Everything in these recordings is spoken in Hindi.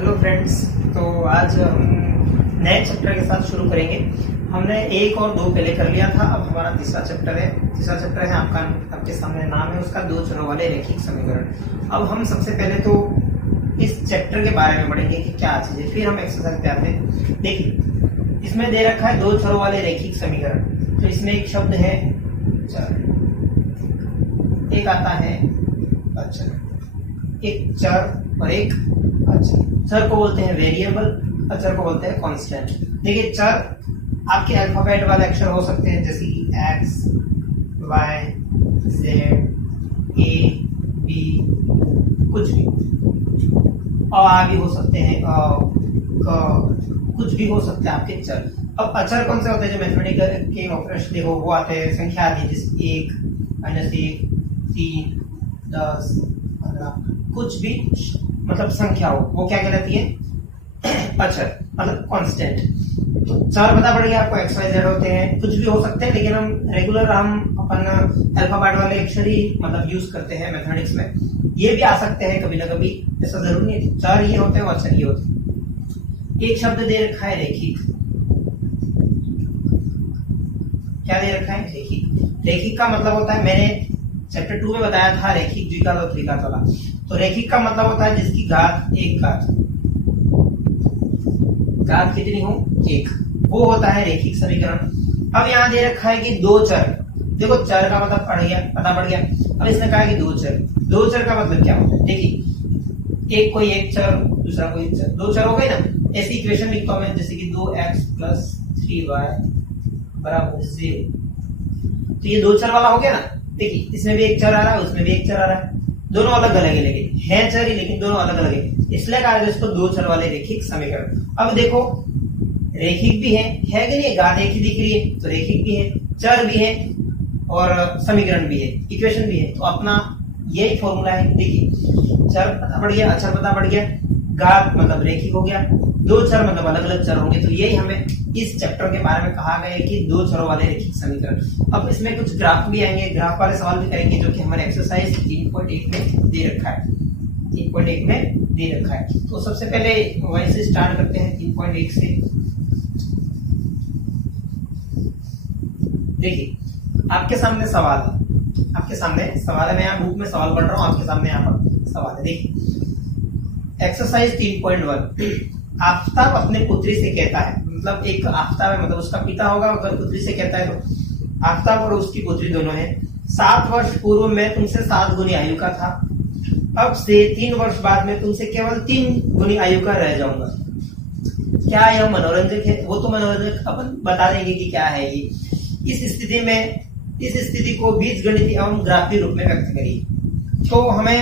Hello friends. तो आज हम नए चैप्टर के साथ शुरू करेंगे। हमने 1 और 2 पहले कर लिया था, अब हमारा तीसरा चैप्टर है। तीसरा चैप्टर है आपके सामने नाम है उसका, 2 चरों वाले रैखिक समीकरण। अब हम सबसे पहले तो इस चैप्टर के बारे में पढ़ेंगे कि क्या चीज है, फिर हम एक्सरसाइज पे आते हैं। देखिए इसमें दे रखा है 2 चरों वाले रैखिक समीकरण। तो इसमें एक शब्द है चर, एक आता है अचर, एक चर और एक अचर। चर को बोलते हैं वेरिएबल, अचर को बोलते हैं कांस्टेंट। देखिए चर आपके अल्फाबेट वाले अक्षर हो सकते हैं, जैसे कि एक्स, वाई, जेड, ए, बी, कुछ भी, और आगे हो सकते हैं, कुछ भी हो सकते हैं आपके चर। अब अचर कौन से होते हैं जो मैथमेटिकल के ऑपरेशन देखो वो आते हैं संख्या आदि, जैसे 1, -1, 3, 10, 15, कुछ भी मतलब संख्या हो वो क्या कहलाती है, अचर मतलब कांस्टेंट। तो चर पता पड़ गया आपको, एक्स वाई जेड होते हैं, कुछ भी हो सकते हैं, लेकिन हम रेगुलर हम अपन अल्फाबेट वाले अक्षर ही मतलब यूज करते हैं मैथमेटिक्स में। ये भी आ सकते हैं कभी ना कभी, ऐसा जरूरी नहीं है। चर ये होते हैं और अचर ये होते हैं। एक शब्द दे रखा है रैखिक। क्या दे रखा है, रैखिक। रैखिक का मतलब होता है, मैंने चैप्टर 2 में बताया था रैखिक द्विघात और त्रिघात वाला। तो रैखिक का मतलब होता है जिसकी घात एक घात कितनी हो, 1, वो होता है रैखिक समीकरण। अब यहाँ दे रखा है कि 2 चर। देखो चर का मतलब पता पड़ गया। अब इसने कहा है कि 2 चर। 2 चर का मतलब क्या होता है, देखिए एक कोई एक चर, दूसरा कोई एक चर, 2 चर हो गए ना। ऐसी इक्वेशन लिखता हूं मैं, जैसे कि 2x + 3y = 0। तो ये 2 चर वाला हो गया ना। देखिए इसमें भी एक चर आ रहा है, उसमें भी एक चर आ रहा है, दोनों अलग अलग है, लेकिन है चर ही, लेकिन दोनों अलग अलग है, इसलिए कहा इसको 2 चर वाले रैखिक समीकरण। अब देखो रैखिक भी है कि नहीं, घात एक ही दिख रही है तो रैखिक भी है, चर भी है और समीकरण भी है, इक्वेशन भी है। तो अपना यही फॉर्मूला है। देखिए चर पता पड़ गया, अचर पता पड़ गया, घात मतलब रैखिक हो गया, 2 चर मतलब अलग अलग चर होंगे। तो यही हमें इस चैप्टर के बारे में कहा गया है कि 2 चरों वाले रैखिक समीकरण। अब इसमें कुछ ग्राफ भी आएंगे, ग्राफ वाले सवाल भी करेंगे, जो कि हमारे एक्सरसाइज 3.1 में दे रखा है। 3.1 में दे रखा है। तो सबसे पहले वहीं से स्टार्ट करते हैं 3.1 से। देखिए आपके सामने सवाल है, मैं यहाँ बुक में सवाल पढ़ रहा हूँ, आपके सामने यहाँ पर सवाल है। देखिए एक्सरसाइज 3.1, आफ्ताब अपने पुत्री से कहता है, मतलब एक आफ्ताब है, मतलब उसका पिता होगा, अगर पुत्री से कहता है तो आफ्ताब और उसकी पुत्री दोनों हैं। 7 वर्ष पूर्व मैं तुमसे 7 गुनी आयु का था, अब से 3 वर्ष बाद में तुमसे केवल 3 गुनी आयु का रह जाऊंगा। क्या यह मनोरंजक है? वो तो मनोरंजक अपन बता देंगे कि क्या है ये। इस स्थिति को बीजगणितीय एवं ग्राफीय रूप में व्यक्त करिए। तो हमें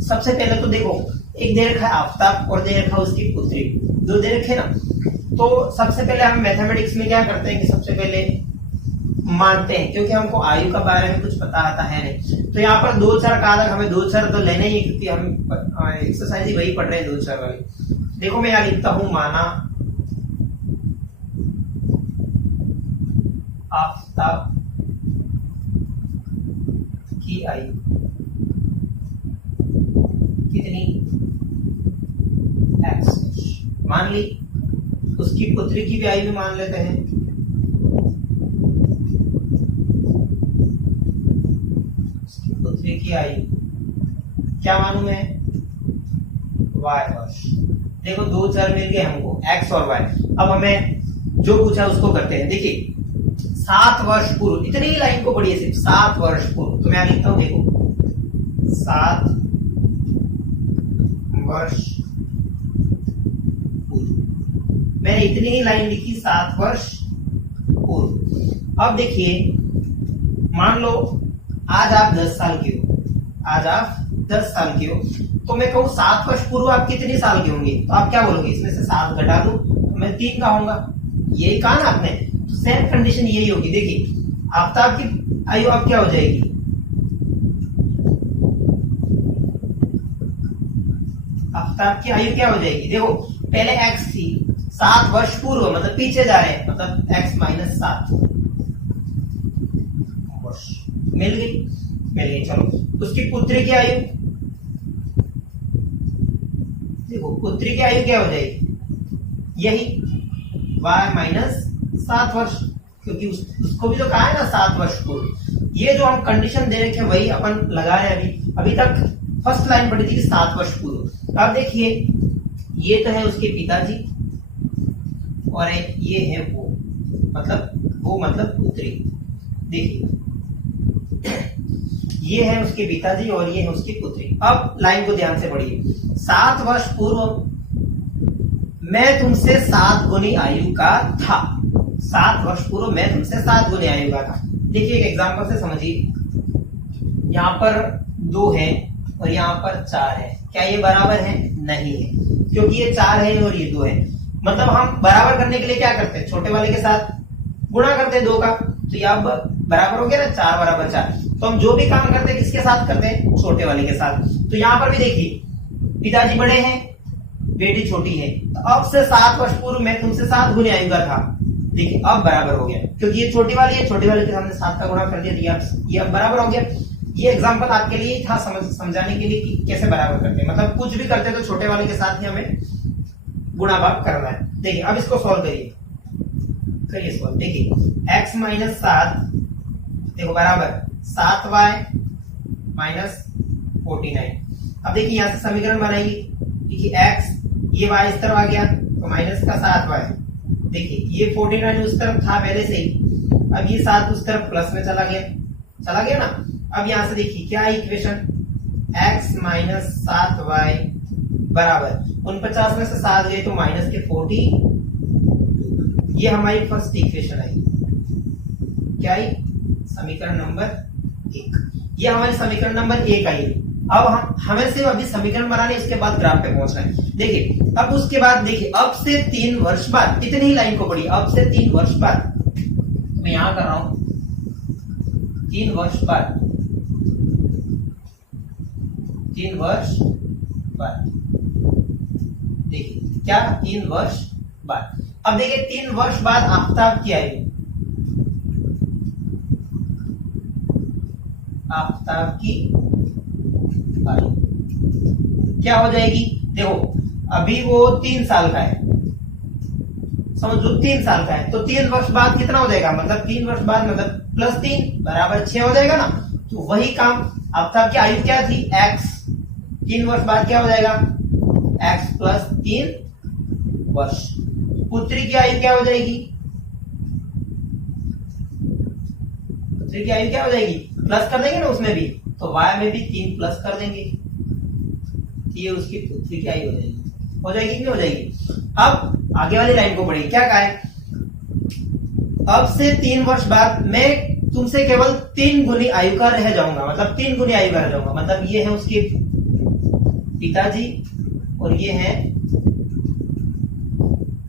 सबसे पहले तो देखो, एक दे रखा है आफ्ताब और दे रखा उसकी पुत्री, 2 दे रखे ना। तो सबसे पहले हम मैथमेटिक्स में क्या करते हैं कि सबसे पहले मानते हैं, क्योंकि हमको आयु का बारे में कुछ पता आता है नहीं। तो यहाँ पर 2 चर का अलग हमें 2 चर तो लेने ही, क्योंकि हम एक्सरसाइज ही वही पढ़ रहे हैं 2 चर वाली। देखो मैं यहाँ लिखता हूं, माना आफ्ताब की आयु कितनी, x मान ली। उसकी पुत्री की भी आयु मान लेते हैं, उसकी पुत्री की आयु क्या मालूम है, y वर्ष। देखो 2 चर मिल गए हमको, x और y। अब हमें जो पूछा उसको करते हैं। देखिए 7 वर्ष पूर्व, इतनी ही लाइन को पढ़िए, सिर्फ 7 वर्ष पूर्व। तो मैं लिखता हूं, देखो 7 वर्ष पूर्व, मैंने इतनी ही लाइन लिखी, 7 वर्ष पूर्व। अब देखिए मान लो आज आप 10 साल के हो, तो मैं कहूँ 7 वर्ष पूर्व आप कितने साल के होंगे, तो आप क्या बोलोगे, इसमें से 7 घटा दो तो मैं 3 का होऊंगा। यही कहा ना आपने, तो सेम कंडीशन यही होगी। देखिए आफ्ताब की आयु अब क्या हो जाएगी, आफ्ताब की आयु क्या हो जाएगी, देखो पहले x थी, 7 वर्ष पूर्व मतलब पीछे जा रहे हैं, मतलब x - 7 वर्ष। मिल गई। चलो उसकी पुत्री की आयु देखो पुत्री की आयु क्या हो जाएगी, यही y माइनस 7 वर्ष, क्योंकि उसको भी तो कहा है ना 7 वर्ष पूर्व। ये जो हम कंडीशन दे रखे हैं वही अपन लगा रहे हैं। अभी तक फर्स्ट लाइन पढ़ी थी 7 वर्ष पूर्व। अब देखिए ये तो है उसके पिताजी और ये है वो मतलब पुत्री। देखिए ये है उसके पिताजी और ये है उसकी पुत्री। अब लाइन को ध्यान से पढ़िए। 7 वर्ष पूर्व मैं तुमसे 7 गुनी आयु का था। 7 वर्ष पूर्व मैं तुमसे 7 गुनी आयु का था। देखिए एक एग्जांपल से समझिए, यहाँ पर 2 है और यहाँ पर 4 है। क्या ये बराबर है? नहीं है, क्योंकि ये 4 है और ये 2 है। मतलब हम बराबर करने के लिए क्या करते हैं, छोटे वाले के साथ गुणा करते हैं 2 का, तो यहाँ बराबर हो गया ना, 4 बराबर 4। तो हम जो भी काम करते हैं किसके साथ करते हैं, छोटे वाले के साथ। तो यहाँ पर भी देखिए पिताजी बड़े हैं, बेटी छोटी है। तो अब से 7 वर्ष पूर्व मैं तुमसे 7 गुनी आयु का था। देखिए अब बराबर हो गया, क्योंकि ये छोटी वाली है, छोटी वाले के सामने 7 का गुणा कर दिया, ये अब बराबर हो गया। ये एग्जांपल आपके लिए था समझाने के लिए कि कैसे बराबर करते हैं। मतलब कुछ भी करते हैं तो छोटे वाले के साथ ही हमें गुणा भाग करना है। देखिए अब इसको सॉल्व करिए सॉल्व। देखिए x माइनस 7 देखो बराबर 7y माइनस 49। अब देखिए यहां से समीकरण बनाइए। देखिए x ये y इस तरफ आ गया तो माइनस का 7y। देखिए ये 49 उस तरफ था पहले से ही, अब ये 7 उस तरफ प्लस में चला गया ना। अब यहां से देखिए क्या इक्वेशन, x माइनस 7y बराबर 49 में से 7 गए तो माइनस के 40। ये हमारी फर्स्ट इक्वेशन आई, क्या आई, समीकरण नंबर 1। ये हमारी समीकरण नंबर 1 आई। अब हमें सिर्फ अभी समीकरण बनाने, इसके बाद ग्राफ पे पहुंचना है। देखिए अब उसके बाद देखिए अब से 3 वर्ष बाद, इतनी ही लाइन को पढ़िए, अब से 3 वर्ष बाद, मैं यहां कर रहा हूं 3 वर्ष बाद, 3 वर्ष बाद। देखिए क्या 3 वर्ष बाद। अब देखिए 3 वर्ष बाद आफ्ताब की आयु, आफ्ताब की आयु क्या हो जाएगी। देखो अभी वो 3 साल का है, समझ लो 3 साल का है, तो 3 वर्ष बाद कितना हो जाएगा, मतलब 3 वर्ष बाद मतलब प्लस 3 बराबर 6 हो जाएगा ना। तो वही काम, आफ्ताब की आयु क्या थी, x, 3 वर्ष बाद क्या हो जाएगा, x प्लस 3 वर्ष। पुत्री की आयु क्या हो जाएगी, पुत्री की आयु क्या हो जाएगी, प्लस कर देंगे ना उसमें भी, तो y में भी 3 प्लस कर देंगे, ये उसकी पुत्री की आयु हो जाएगी कि नहीं हो जाएगी। अब आगे वाली लाइन को पढ़िए, क्या कहा है, अब से 3 वर्ष बाद मैं तुमसे केवल 3 गुनी आयु का रह जाऊंगा, मतलब 3 गुनी आयु का रह जाऊंगा। मतलब ये है उसके पिताजी और ये है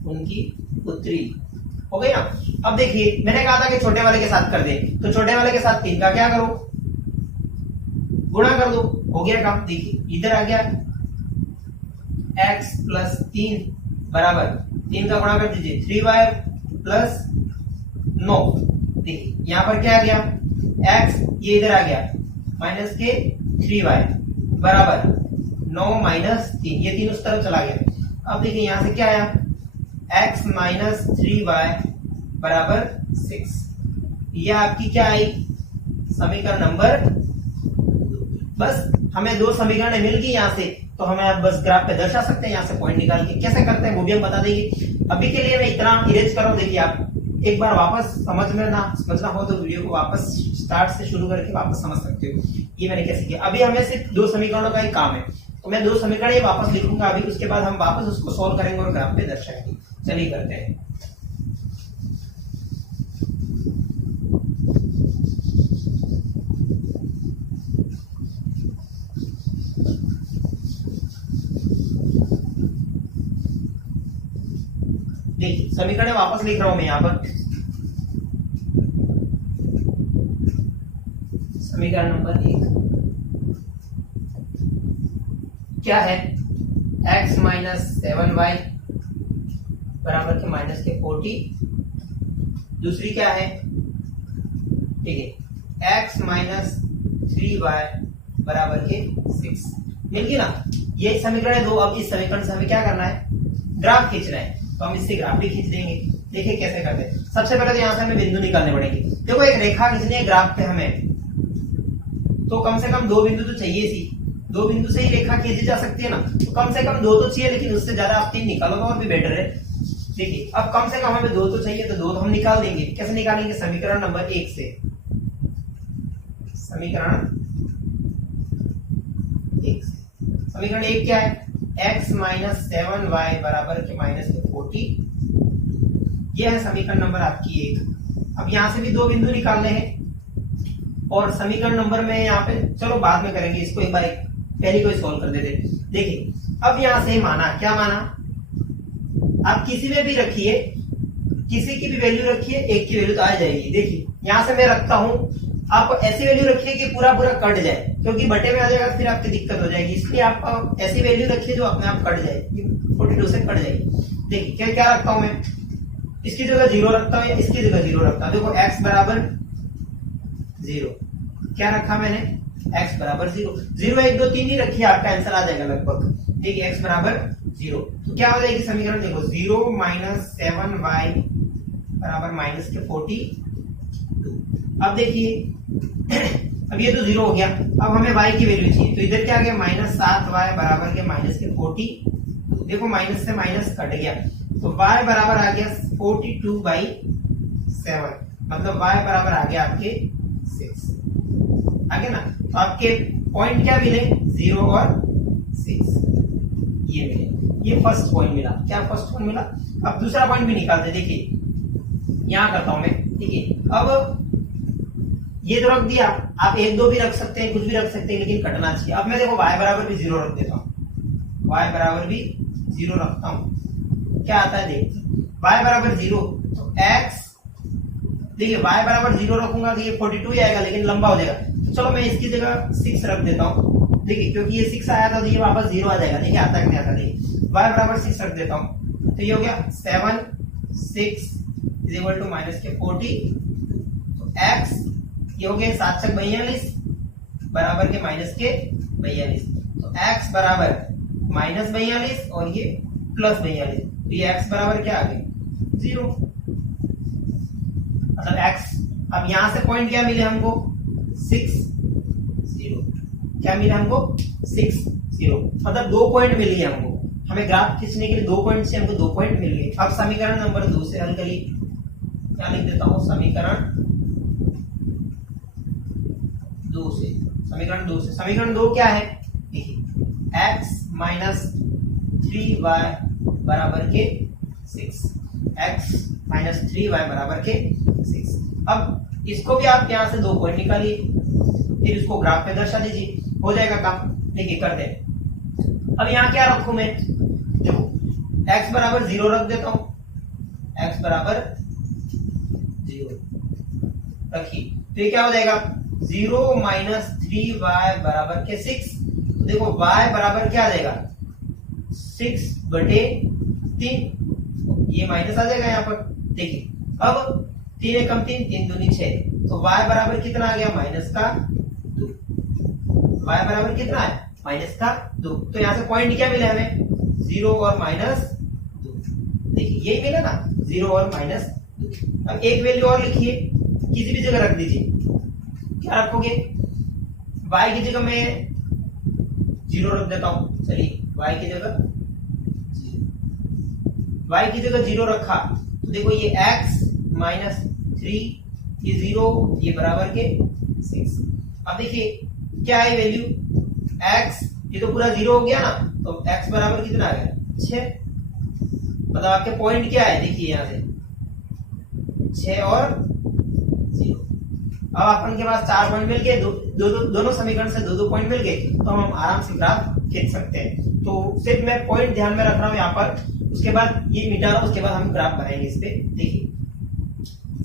उनकी पुत्री, हो गई ना। अब देखिए मैंने कहा था कि छोटे वाले के साथ कर दे, तो छोटे वाले के साथ 3 का क्या करो, गुणा कर दो, हो गया काम। देखिए इधर आ गया x प्लस 3 बराबर 3 का गुणा कर दीजिए 3y प्लस 9। देखिए यहां पर क्या आ गया, x ये इधर आ गया माइनस के 3y बराबर 9 माइनस 3, ये 3 उस तरफ चला गया। अब देखिए यहां से क्या आया, x माइनस 3y बराबर 6। ये आपकी क्या आई, समीकरण नंबर 2। बस हमें 2 समीकरण मिल गई यहाँ से, तो हमें आप बस ग्राफ पे दर्शा सकते हैं, यहाँ से पॉइंट निकाल के कैसे करते हैं वो भी हम बता देंगे। अभी के लिए मैं इतना इरेज कर रहा हूँ। देखिए आप एक बार वापस समझना हो तो वीडियो को वापस स्टार्ट से शुरू करके वापस समझ सकते हो ये मैंने कैसे किया। अभी हमें सिर्फ 2 समीकरणों का ही काम है, तो मैं 2 समीकरण ही वापस लिखूंगा अभी, उसके बाद हम वापस उसको सॉल्व करेंगे और ग्राफ पे दर्शाएंगे। चलिए करते हैं। देखिए समीकरण वापस लिख रहा हूं मैं यहां पर, समीकरण नंबर 1 क्या है, x माइनस 7y बराबर के माइनस के 40। दूसरी क्या है, ठीक है, x माइनस 3y बराबर के 6 मिल गई ना। ये समीकरण है 2। अब इस समीकरण से हमें क्या करना है, ग्राफ खींचना है, तो हम इससे ग्राफ भी खींच देंगे। देखिए कैसे करते हैं। सबसे पहले तो यहाँ से हमें बिंदु निकालने पड़ेंगे। देखो एक रेखा खींचनी है ग्राफ पे हमें, तो कम से कम 2 बिंदु तो चाहिए सी। 2 बिंदु से ही रेखा खींची जा सकती है ना, तो कम से कम 2 तो चाहिए, लेकिन उससे ज्यादा आप 3 निकालो तो और भी बेटर है। देखिए अब कम से कम हमें 2 तो चाहिए, तो 2 तो हम निकाल देंगे। कैसे निकालेंगे, समीकरण नंबर 1 से। समीकरण 1 से, समीकरण 1 क्या है, x माइनस 7y बराबर के माइनस 40। यह है समीकरण नंबर आपकी 1। अब यहां से भी 2 बिंदु निकालने हैं, और समीकरण नंबर में यहाँ पे चलो बाद में करेंगे, इसको एक बार पहले को सॉल्व कर देते। देखिए अब यहां से माना, क्या माना, आप किसी में भी रखिए, किसी की भी वैल्यू रखिए, एक की वैल्यू तो आ जाएगी। देखिए यहां से मैं रखता हूं, आप ऐसी वैल्यू रखिए कि पूरा पूरा कट जाए, क्योंकि बटे में आ जाएगा फिर आपकी दिक्कत हो जाएगी। इसलिए आप ऐसी वैल्यू रखिए जो अपने आप कट जाए, 42 से कट जाएगी। देखिए क्या क्या रखता हूं मैं, इसकी जगह 0 रखता हूं या इसकी जगह 0 रखता हूं। देखो x बराबर 0, क्या रखा मैंने, x बराबर 0। 0 1 2 3 ही रखिए, आपका आंसर आ जाएगा लगभग। देखिए x बराबर 0, तो क्या हो जाएगी समीकरण, देखो 0 माइनस 7y बराबर माइनस के 42। अब देखिए अब ये तो 0 हो गया। अब हमें y की वैल्यू चाहिए, तो इधर क्या आ गया, माइनस 7y बराबर के माइनस के 40। देखो माइनस से माइनस कट गया, तो y बराबर आ गया 42/7, मतलब y बराबर आ गया आपके 6। आगे ना, तो आपके पॉइंट क्या मिले, 0 और 6, ये मिले। ये फर्स्ट पॉइंट मिला। क्या फर्स्ट पॉइंट मिला। अब दूसरा पॉइंट भी निकालते। देखिए यहां करता हूं मैं, देखिए अब ये तो रख दिया, आप 1 2 भी रख सकते हैं, कुछ भी रख सकते हैं, लेकिन कटना चाहिए। अब मैं देखो y बराबर भी 0 रख देता हूं, y बराबर भी 0 रखता हूं, क्या आता है देखते हैं। y बराबर 0, तो x, देखिए y बराबर 0 रखूंगा तो ये 42 ही आएगा, लेकिन लंबा हो जाएगा। तो चलो मैं इसकी जगह 6 रख देता हूं। देखिए क्योंकि ये 6 आया था, तो ये वापस 0 आ जाएगा। देखिए आता है कि नहीं आता, देखिए y बराबर 6 रख देता हूं, तो ये हो गया 7 6 इज इक्वल टू माइनस के 40। तो x ये हो गया 7 छक 42 बराबर के माइनस के 42। तो x बराबर माइनस 42 और ये प्लस 42, तो ये x बराबर क्या आ गया, 0। मतलब x, अब यहां से पॉइंट क्या मिले हमको, 6 0। क्या मिला हमको, 6 0, मतलब 2 पॉइंट मिल गए हमको। हमें ग्राफ खींचने के लिए 2 पॉइंट से हमको 2 पॉइंट मिल गए। अब समीकरण नंबर 2 से हल करिए। क्या लिख देता हूं, समीकरण 2 से। समीकरण 2 से, समीकरण 2 क्या है, देखिए x माइनस 3y बराबर के 6, x माइनस 3y बराबर के 6। अब इसको भी आप यहां से 2 पॉइंट निकालिए, फिर इसको ग्राफ पे दर्शा दीजिए, हो जाएगा काम। देखिए कर दे। अब यहां क्या रखूं मैं, देखो x बराबर 0 रख देता हूं, x बराबर 0 रखिए, तो ये क्या हो जाएगा, 0 माइनस 3y बराबर के 6। तो देखो y बराबर क्या आ जाएगा, 6 बटे 3, ये माइनस आ जाएगा यहाँ पर। देखिए अब 3 एकम 3, 3 दूनी 6, तो y बराबर कितना आ गया, माइनस का 2। y बराबर कितना है, माइनस का 2। तो यहाँ से पॉइंट क्या मिला हमें, 0 और माइनस 2। देखिए यही मिला ना, 0 और माइनस 2। अब एक वैल्यू और लिखिए, किसी भी जगह रख दीजिए। क्या रखोगे, y की जगह मैं 0 रख देता हूं। चलिए y की जगह 0, y की जगह 0 रखा, तो देखो ये x माइनस 3, ये 0, ये बराबर के 6। अब देखिए क्या है वैल्यू, x, ये तो पूरा 0 हो गया ना, तो x बराबर कितना आ गया, 6। मतलब आपके पॉइंट क्या है, देखिए यहां से 6 और 0। अब अपन के पास 4 पॉइंट मिल गए, दोनों समीकरण से 2 पॉइंट मिल गए, तो हम आराम से ग्राफ खींच सकते हैं। तो सिर्फ मैं पॉइंट ध्यान में रख रहा हूं यहाँ पर, उसके बाद ये मिटा रहा हूं, उसके बाद हम ग्राफ बनाएंगे इस पे। देखिए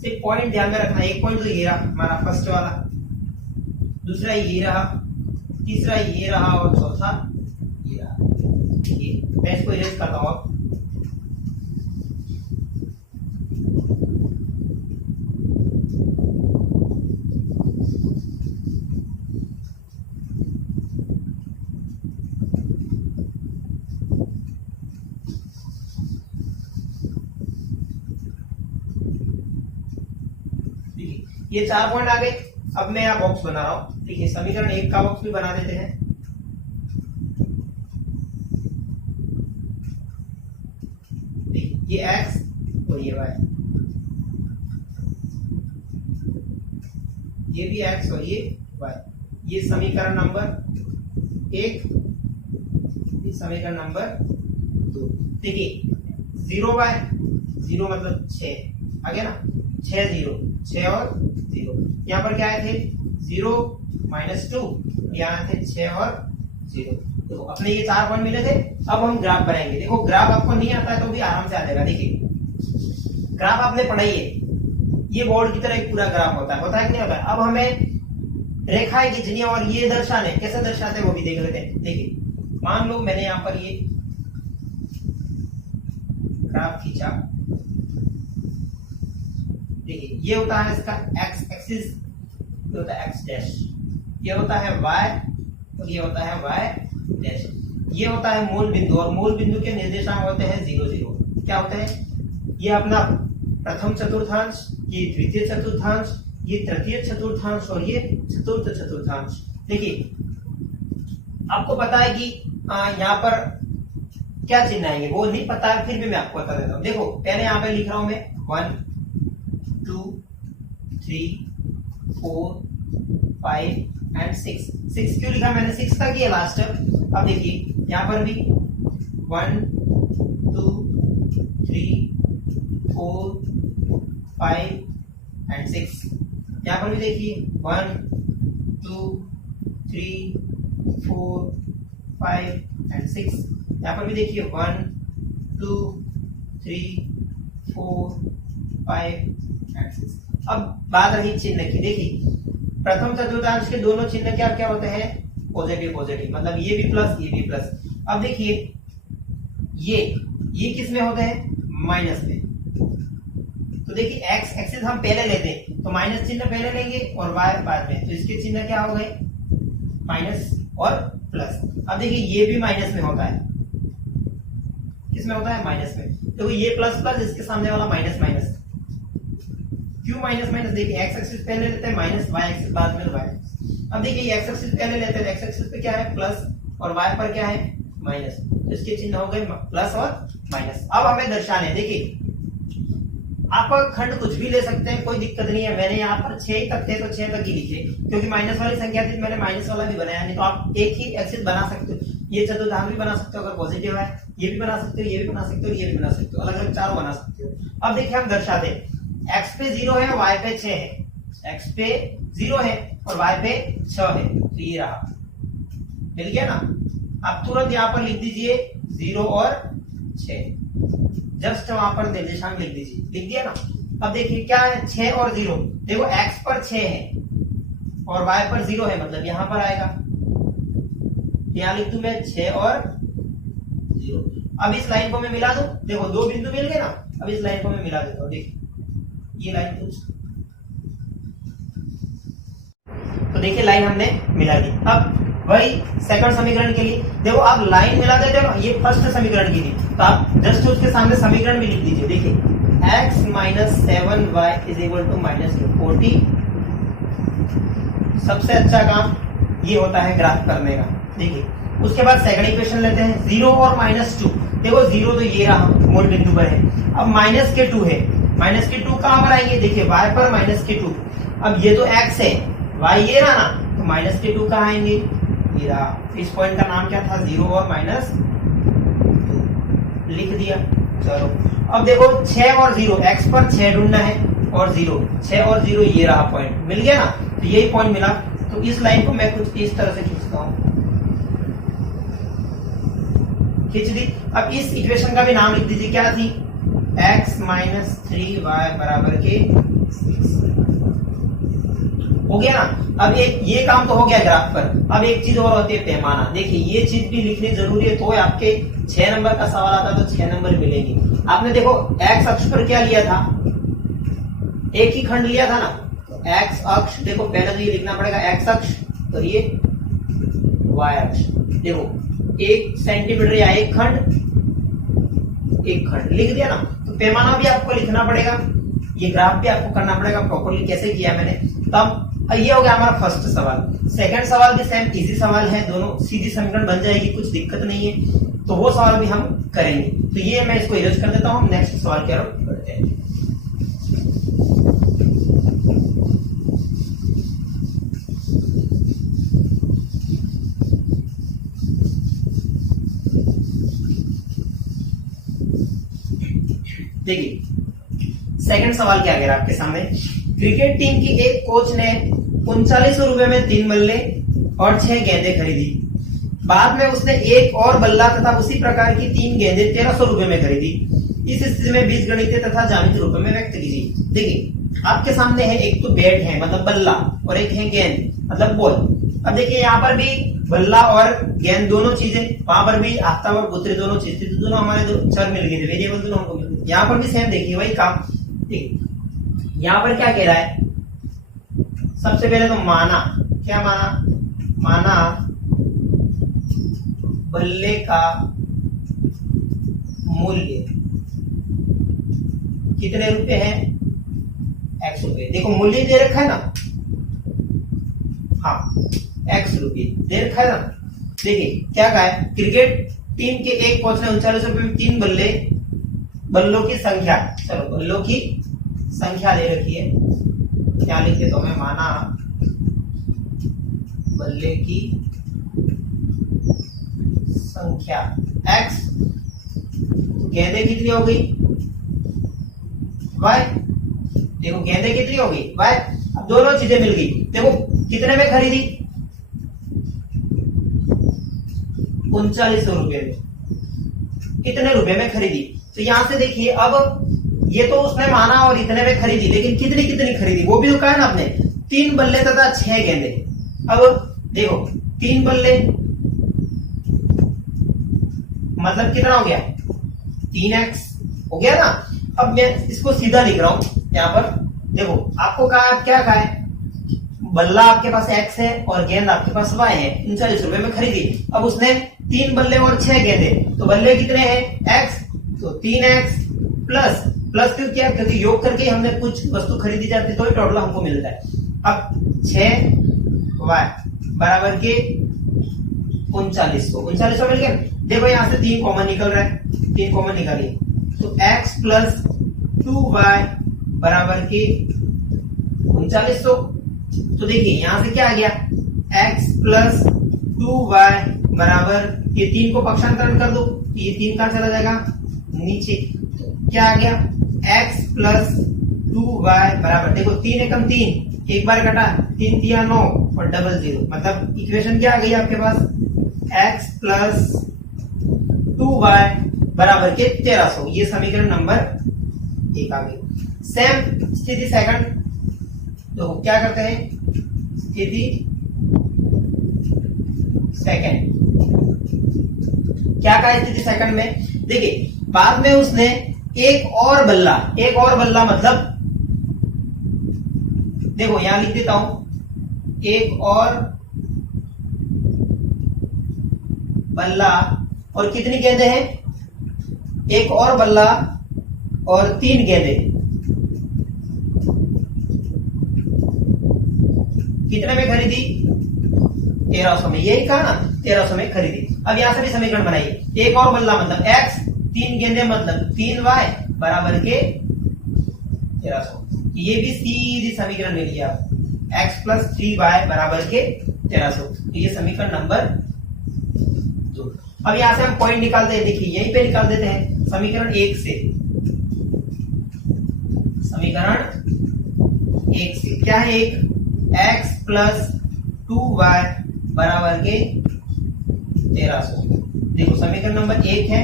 सिर्फ पॉइंट ध्यान में रखना। एक पॉइंट तो ये रहा हमारा फर्स्ट वाला, दूसरा ये रहा, तीसरा ये रहा और चौथा ये रहा। मैं इसको इरेज करता हूं अब। ये 4 पॉइंट आ गए। अब मैं यहाँ बॉक्स बना रहा हूं। देखिए समीकरण 1 का बॉक्स भी बना देते हैं। ये x और ये y, ये भी x और ये y। ये समीकरण नंबर 1, ये समीकरण नंबर 2। देखिए 0y, 0 मतलब 6 आ गया ना, 6 0, 6 और 0। यहाँ पर क्या आए थे 0 -2, यहाँ थे 6 और 0। तो अपने ये 4 पॉइंट मिले थे। अब हम ग्राफ बनाएंगे। देखो ग्राफ आपको नहीं आता है तो भी आराम से आ जाएगा। देखिए ग्राफ आपने पढ़ाई है, ये बोर्ड की तरह एक पूरा ग्राफ होता है कि नहीं होता है। अब हमें रेखाएं खींचनी है और ये दर्शाने, कैसे दर्शाते हैं वो भी देख लेते हैं। देखिए मान लो मैंने यहाँ पर ये ग्राफ खींचा। देखिए ये होता है इसका एक्स एक्सिस, ये होता है एक्स डैश, ये होता है वाई और ये होता है वाई डैश। ये होता है मूल बिंदु और मूल बिंदु के निर्देशांक होते हैं 0 0। क्या होते हैं? ये अपना प्रथम चतुर्थांश, ये द्वितीय चतुर्थांश, ये तृतीय चतुर्थांश और ये चतुर्थ चतुर्थांश। देखिए आपको पता है कि यहाँ पर क्या चिन्ह आएंगे वो नहीं पता है, फिर भी मैं आपको बता देता हूँ। देखो पहले यहाँ पे लिख रहा हूं मैं 1 2 3 4 5 एंड 6। 6 क्यों लिखा मैंने? 6 का किया लास्ट। अब देखिए यहाँ पर भी 1 2 3 4 5 एंड 6। यहाँ पर भी देखिए 1 2 3 4 5 एंड 6। यहाँ पर भी देखिए 1 2 3 4 5 एंड 6। अब बात रही चिन्ह की। देखिए प्रथम चतुर्थांश के दोनों चिन्ह क्या क्या होते हैं? पॉजिटिव पॉजिटिव, मतलब ये भी प्लस ये भी प्लस। अब देखिए ये किस में होते हैं? माइनस में। तो देखिए एक्स एक्सिस हम पहले लेते हैं तो माइनस चिन्ह पहले लेंगे और वाई बाद में, तो इसके चिन्ह क्या हो गए? माइनस और प्लस। अब देखिए ये भी माइनस में होता है, किसमें होता है? माइनस में। तो ये प्लस प्लस, इसके सामने वाला माइनस माइनस। क्यों माइनस माइनस? देखिए एक्स एक्सिस पहले लेते हैं माइनस, वाई एक्सिस बाद में वाई। अब देखिए एक्स एक्सिस पहले लेते हैं, एक्स एक्सिस पे क्या है? प्लस और वाई पर क्या है? माइनस। तो इसके चिन्ह हो गए प्लस और माइनस। अब हमें दर्शाने हैं। देखिए आप खंड कुछ भी ले सकते हैं, कोई दिक्कत नहीं है। मैंने यहाँ पर 6 तक थे तो 6 तक ही लिखे, क्योंकि माइनस वाली संख्या थी मैंने माइनस वाला भी बनाया। नहीं तो आप एक ही एक्सिस बना सकते हो। ये चतुर्थांश भी बना सकते हो अगर पॉजिटिव है, ये भी बना सकते हो, ये भी बना सकते हो, ये भी बना सकते हो, अलग अलग चारों बना सकते हो। अब देखिए हम दर्शाते हैं। एक्स पे 0 है, वाई पे 6 है। एक्स पे 0 है और वाई पे 6 है, तो ये रहा, मिल गया ना। आप तुरंत यहाँ पर लिख दीजिए 0 और 6, जस्ट वहां पर निर्देशांक लिख दीजिए। लिख दिया ना। अब देखिए क्या है? 6 और 0। देखो x पर 6 है और y पर 0 है, मतलब यहां पर आएगा। यहां लिख दूं मैं 6 और 0। अब इस लाइन को मैं मिला दूं। देखो 2 बिंदु मिल गए ना। अब इस लाइन को मैं मिला देता हूं। देखिए ये लाइन तो देखिए लाइन हमने मिला दी। अब वही सेकंड समीकरण के लिए देखो आप लाइन मिला देते हो। ये फर्स्ट समीकरण की थी तो आप जस्ट उसके सामने समीकरण भी लिख दीजिए। देखिए x - 7y = -40। सबसे अच्छा काम ये होता है ग्राफ करने का। देखिए उसके बाद सेकंड इक्वेशन लेते हैं 0 और -2। देखो 0 तो ये रहा, मूल बिंदु पर है। अब -2 है, -2 कहां पर आएंगे? देखिए y पर -2। अब ये तो x है, y ये रहा ना, तो -2 कहां आएंगे? ये रहा। इस पॉइंट का नाम क्या था? 0 और -2 लिख दिया। चलो अब देखो 6 और 0, x पर 6 ढूंढना है और 0, 6 और 0 ये रहा पॉइंट, मिल गया ना। तो यही पॉइंट मिला। तो इस लाइन को मैं कुछ इस तरह से खींचता हूं, खींच दी। अब इस इक्वेशन का भी नाम लिख दीजिए। क्या थी? x - 3y = 6 हो गया ना। अब एक ये काम तो हो गया ग्राफ पर। अब एक चीज और होती है पैमाना। देखिए ये चीज भी लिखनी जरूरी है, तो आपके 6 नंबर का सवाल आता तो 6 नंबर मिलेंगे। आपने देखो x अक्ष पर क्या लिया था? एक ही खंड लिया था ना। तो x अक्ष देखो पहले तो ये लिखना पड़ेगा x अक्ष और ये y अक्ष। देखो 1 सेंटीमीटर या एक खंड लिख दिया ना। तो पैमाना भी आपको लिखना पड़ेगा। ये ग्राफ भी आपको करना पड़ेगा प्रॉपरली, कैसे किया मैंने तब। ये हो गया हमारा फर्स्ट सवाल। सेकंड सवाल भी सेम इजी सवाल है, दोनों सीधी समीकरण बन जाएगी, कुछ दिक्कत नहीं है, तो वो सवाल भी हम करेंगे। तो ये मैं इसको इरेज कर देता हूं, हम नेक्स्ट सवाल की ओर बढ़ते हैं। देखिए सेकंड सवाल क्या कह रहा है आपके सामने। क्रिकेट टीम की एक कोच ने 3900 रुपए में 3 बल्ले और 6 गेंदें खरीदी। बाद में उसने एक और बल्ला तथा उसी प्रकार की 3 गेंदें 1300 रुपए में खरीदी। इस स्थिति में बीजगणितीय तथा ज्यामितीय रूप में व्यक्त कीजिए। देखिए आपके सामने है, एक तो बैट है मतलब बल्ला, और एक है गेंद मतलब बॉल। अब देखिए यहाँ पर भी बल्ला और गेंद दोनों चीजें, वहां पर भी आफ्ताब और पुत्री दोनों चीज थी, तो दोनों हमारे दो चर मिल गए थे, वेरिएबल दोनों हमको मिल गए। यहाँ पर भी सेम देखिए वही काम। ठीक, यहाँ पर क्या कह रहा है, सबसे पहले तो माना, क्या माना, माना बल्ले का मूल्य कितने रुपए है, x रुपए। देखो मूल्य दे रखा है ना, हाँ x रुपये दे रखा है ना। देखिए क्या कहा है, क्रिकेट टीम के एक कोच ने 39 रुपए में 3 बल्ले, बल्लों की संख्या, चलो बल्लों की संख्या दे रखी है, क्या लिखे तो मैं, माना बल्ले की संख्या x, गेंदें कितनी हो गई y, देखो गेंदें कितनी हो गई y। अब दोनों चीजें मिल गई, देखो कितने में खरीदी, 3900 रुपए में, कितने रुपए में खरीदी। तो यहां से देखिए अब ये तो उसने माना और इतने में खरीदी, लेकिन कितनी कितनी खरीदी वो भी तो कहा है ना आपने, 3 बल्ले तथा 6 गेंदे। अब देखो 3 बल्ले मतलब कितना हो गया, 3x हो गया ना। अब मैं इसको सीधा लिख रहा हूं, यहां पर देखो आपको कहा, क्या कहा है, बल्ला आपके पास x है और गेंद आपके पास y है, 39 रुपए में खरीदी। अब उसने 3 बल्ले और 6 गेंदे, तो बल्ले कितने हैं x, तो 3x प्लस प्लस क्यों किया, क्योंकि योग करके हमने कुछ वस्तु खरीदी जाती है तो ही टोटल हमको मिलता है। अब 6y बराबर के 3900 मिल गया। देखो यहां से 3 कॉमन निकल रहा है, 3 कॉमन निकालिए, तो x प्लस 2y बराबर के 3900। तो देखिए यहां से क्या आ गया, x प्लस 2y बराबर, ये 3 को पक्षांतरण कर दो, ये 3 कहां चला जाएगा नीचे, तो क्या आ गया, x प्लस 2y बराबर, देखो 3 एकम 3, एक बार कटा, 3 दिया 9 और डबल 0, मतलब इक्वेशन क्या आ गई आपके पास, x प्लस 2y बराबर के 1300। ये समीकरण नंबर 1 आ गई। सेम स्थिति सेकंड, तो क्या करते हैं, स्थिति सेकंड क्या कहा, स्थिति सेकंड में देखिए बाद में उसने एक और बल्ला मतलब, देखो यहां लिख देता हूं, एक और बल्ला और कितनी गेंदें हैं, एक और बल्ला और 3 गेंदें, कितने में खरीदी, 1300 में, यही कहा ना 1300 में खरीदी। अब यहां से भी समीकरण बनाइए, एक और बल्ला मतलब x, 3 गेंदें मतलब 3y बराबर के 1300। ये भी सीधी समीकरण मिल गया, x प्लस 3y बराबर के 1300। तो ये समीकरण नंबर 2। अब यहां से हम पॉइंट निकालते हैं, देखिए यहीं पे निकाल देते हैं समीकरण 1 से, समीकरण 1 से क्या है, एक x प्लस 2y बराबर के 1300। देखो समीकरण नंबर 1 है।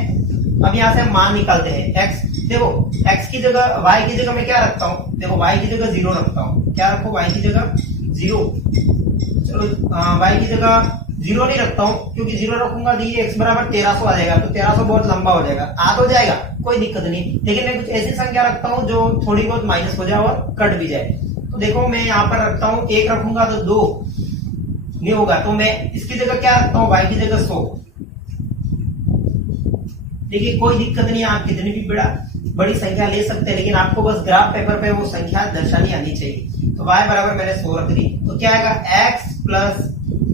अब यहां से हम मान निकालते हैं, x, देखो x की जगह y की जगह मैं क्या रखता हूं, देखो y की जगह 0 रखता हूं, क्या रखो, y की जगह 0, चलो y की जगह 0 नहीं रखता हूं, क्योंकि 0 रखूंगा तो ये x बराबर 1300 आ जाएगा, तो 1300 बहुत लंबा हो जाएगा, आ तो जाएगा कोई दिक्कत नहीं, लेकिन मैं कुछ ऐसी संख्या रखता हूं जो थोड़ी बहुत माइनस हो जाए और कट भी जाए। तो देखो मैं यहाँ पर रखता हूँ, 1 रखूंगा तो 2 नहीं होगा, तो मैं इसकी जगह क्या रखता हूँ, y की जगह 100। देखिए कोई दिक्कत नहीं, आप कितनी भी बड़ी संख्या ले सकते हैं, लेकिन आपको बस ग्राफ पेपर पे वो संख्या दर्शानी आनी चाहिए। तो y बराबर मैंने 100 रख दी, तो क्या आएगा x प्लस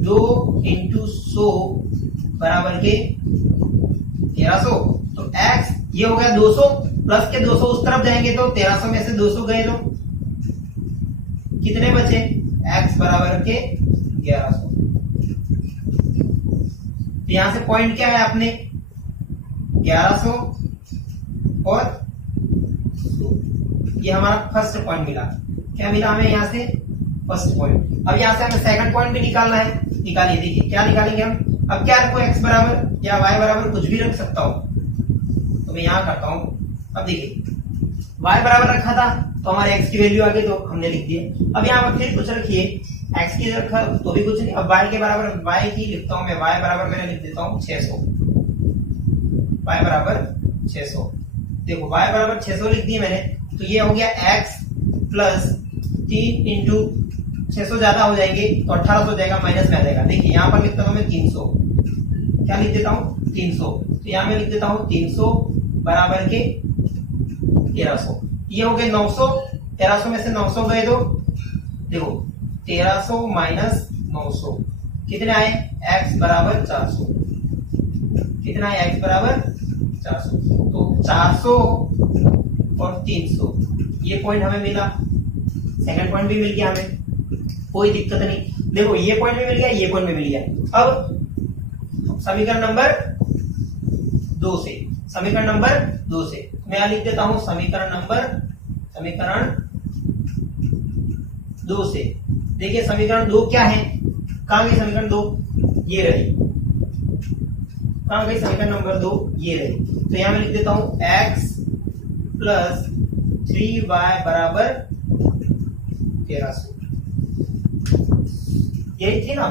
2 इंटू 100 बराबर के 1300। तो x ये हो गया 200 प्लस के 200 उस तरफ जाएंगे तो 1300 में से 200 गए तो कितने बचे, x बराबर के 1100। तो यहां से पॉइंट क्या है आपने 1100 और 100, ये हमारा फर्स्ट पॉइंट मिला। क्या मिला हमें यहाँ से फर्स्ट पॉइंट। अब यहाँ से हमें सेकंड पॉइंट भी निकालना है, निकालिए। देखिए क्या निकालेंगे हम, अब क्या रखो x बराबर या y बराबर कुछ भी रख सकता हूं, तो मैं यहाँ करता हूं। अब देखिए y बराबर रखा था तो हमारे x की वैल्यू आ गई तो हमने लिख दिया। अब यहाँ पर फिर कुछ रखिए, x की रखा तो भी कुछ नहीं। अब y के बराबर y की लिखता हूं मैं, y बराबर मैंने लिख देता हूं 600, y बराबर 600। देखो y बराबर 600 लिख दिया मैंने, तो ये हो गया x प्लस 3 इंटू 600 ज्यादा हो जाएंगे तो 1800 हो जाएगा, माइनस में आ जाएगा। देखिए यहाँ पर लिखता हूँ मैं 300, क्या लिख देता हूँ 300, तो यहाँ में लिख देता हूँ 300 बराबर के 1300। ये हो गए 900, 1300 में से 900 गए तो देखो 1300 माइनस 900 कितने आए, x बराबर 400। कितना है, x बराबर 400। तो 400 और 300 ये पॉइंट हमें मिला, सेकंड पॉइंट भी मिल गया हमें, कोई दिक्कत नहीं। देखो ये पॉइंट भी मिल गया, ये पॉइंट भी मिल गया। अब समीकरण नंबर 2 से, समीकरण नंबर 2 से मैं यहां लिख देता हूं समीकरण 2 से। देखिए समीकरण 2 क्या है, कहां गई समीकरण 2, ये रही, कहां गई समीकरण नंबर 2, ये रही। तो यहां मैं लिख देता हूं x प्लस 3y बराबर 1300, यही थी ना।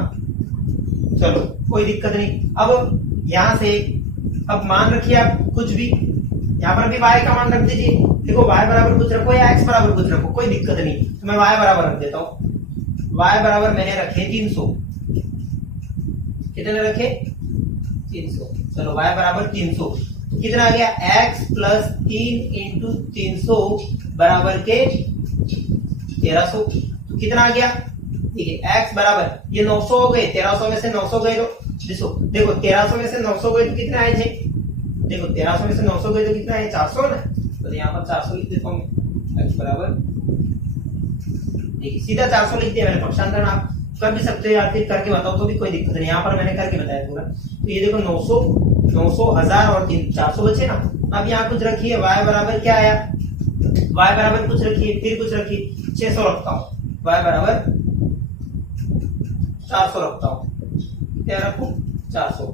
चलो कोई दिक्कत नहीं। अब यहां से अब मान रखिए आप कुछ भी, यहां पर भी y का मान रख दीजिए। देखो y बराबर कुछ रखो या x बराबर कुछ रखो, कोई दिक्कत नहीं। तो मैं y बराबर रख देता हूं, y बराबर मैंने रखे 300, कितने रखे 300। चलो y बराबर 300, तो कितना आ गया x प्लस 3 इंटू 300 बराबर के 1300। तो कितना आ गया, देखिए x बराबर ये 900 हो गए, 1300 में से 900 गए तो देखो 1300 में से 900 गए तो कितने आए थे, देखो 1300 में से 900 गए तो कितना है 400 ना। तो यहाँ पर 400 लिख देता हूँ, x बराबर देखिए सीधा 400 लिख दिया मैंने। पक्षांतर आप कर भी सकते हो या फिर करके बताओ तो भी कोई दिक्कत नहीं, यहाँ पर मैंने करके बताया पूरा। तो ये देखो 900, 900, 1000 और 400 बचे ना। अब यहाँ कुछ रखिए, y बराबर क्या आया, y बराबर कुछ रखिए, फिर कुछ रखिए, 600 रखता हूँ, y बराबर 400 रखता हूँ, क्या रखूं 400।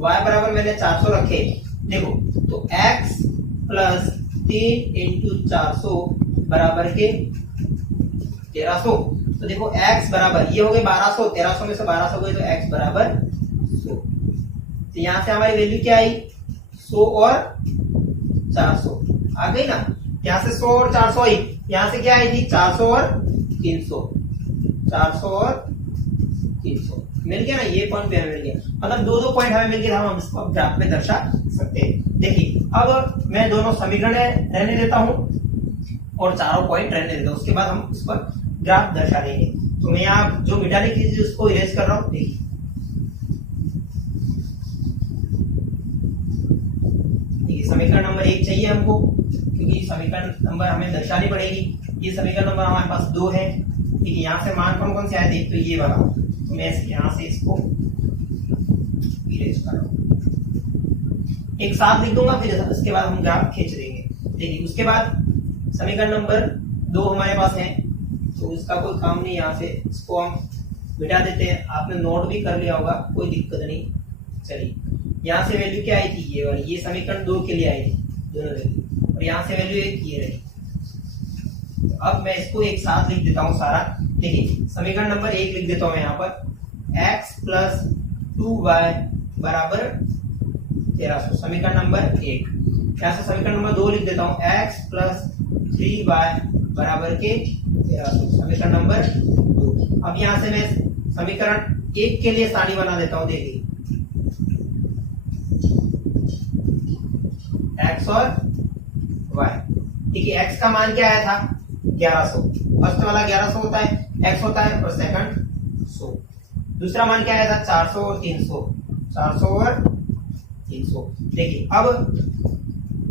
y बराबर मैंने 400 रखे। देखो तो x प्लस 3 इंटू 400 बराबर के 1300। तो देखो x बराबर ये हो गए 1200, 1300 में से 1200 गए तो x बराबर 100। तो यहां से हमारी वैल्यू क्या आई, 100 और 400 आ गई ना। यहां से 100 और 400 आई, यहां से क्या आई थी 400 और 300, 400 और 300 मिल गया ना। ये पॉइंट भी हमें मिल गया, मतलब दो पॉइंट हमें मिल गया, हम इसको ग्राफ में दर्शा सकते हैं। देखिए अब मैं दोनों समीकरण रहने देता हूं और चारों पॉइंट रहने देता हूं, उसके बाद हम उस पर ग्राफ दर्शा देंगे। तो मैं यहाँ जो मिटा लिखी थी उसको इरेज कर रहा हूँ। देखिए समीकरण नंबर 1 चाहिए हमको, क्योंकि समीकरण नंबर हमें दर्शानी पड़ेगी। ये समीकरण नंबर हमारे पास 2 है। ठीक है, यहाँ से मान कौन कौन से आए थे, तो ये वाला, तो मैं यहाँ से इसको इरेज कर रहा हूँ, एक साथ लिख दूंगा, फिर उसके बाद हम ग्राफ खींच देंगे। देखिए उसके बाद समीकरण नंबर 2 हमारे पास है, तो इसका कोई काम नहीं, यहाँ से इसको हम मिटा देते हैं। आपने नोट भी कर लिया होगा, कोई दिक्कत नहीं। चलिए यहाँ से वैल्यू क्या आई थी, ये वाली, ये समीकरण 2 के लिए आई थी दोनों वैल्यू, और यहाँ से वैल्यू 1 ये रही। तो अब मैं इसको एक साथ लिख देता हूँ सारा। देखिए समीकरण नंबर 1 लिख देता हूँ यहाँ पर, x प्लस 2y बराबर 1300, समीकरण नंबर 1। यहाँ से समीकरण नंबर 2 लिख देता हूँ, x प्लस 3y बराबर के 1300, समीकरण नंबर 2। अब यहाँ से मैं समीकरण 1 के लिए सारणी बना देता हूँ। देखिए x और वाई। ठीक है, एक्स का मान क्या आया था 1100, फर्स्ट वाला 1100 होता है, एक्स होता है, और सेकंड 100। दूसरा मान क्या आया था 400 और 300, 400 और 300। देखिए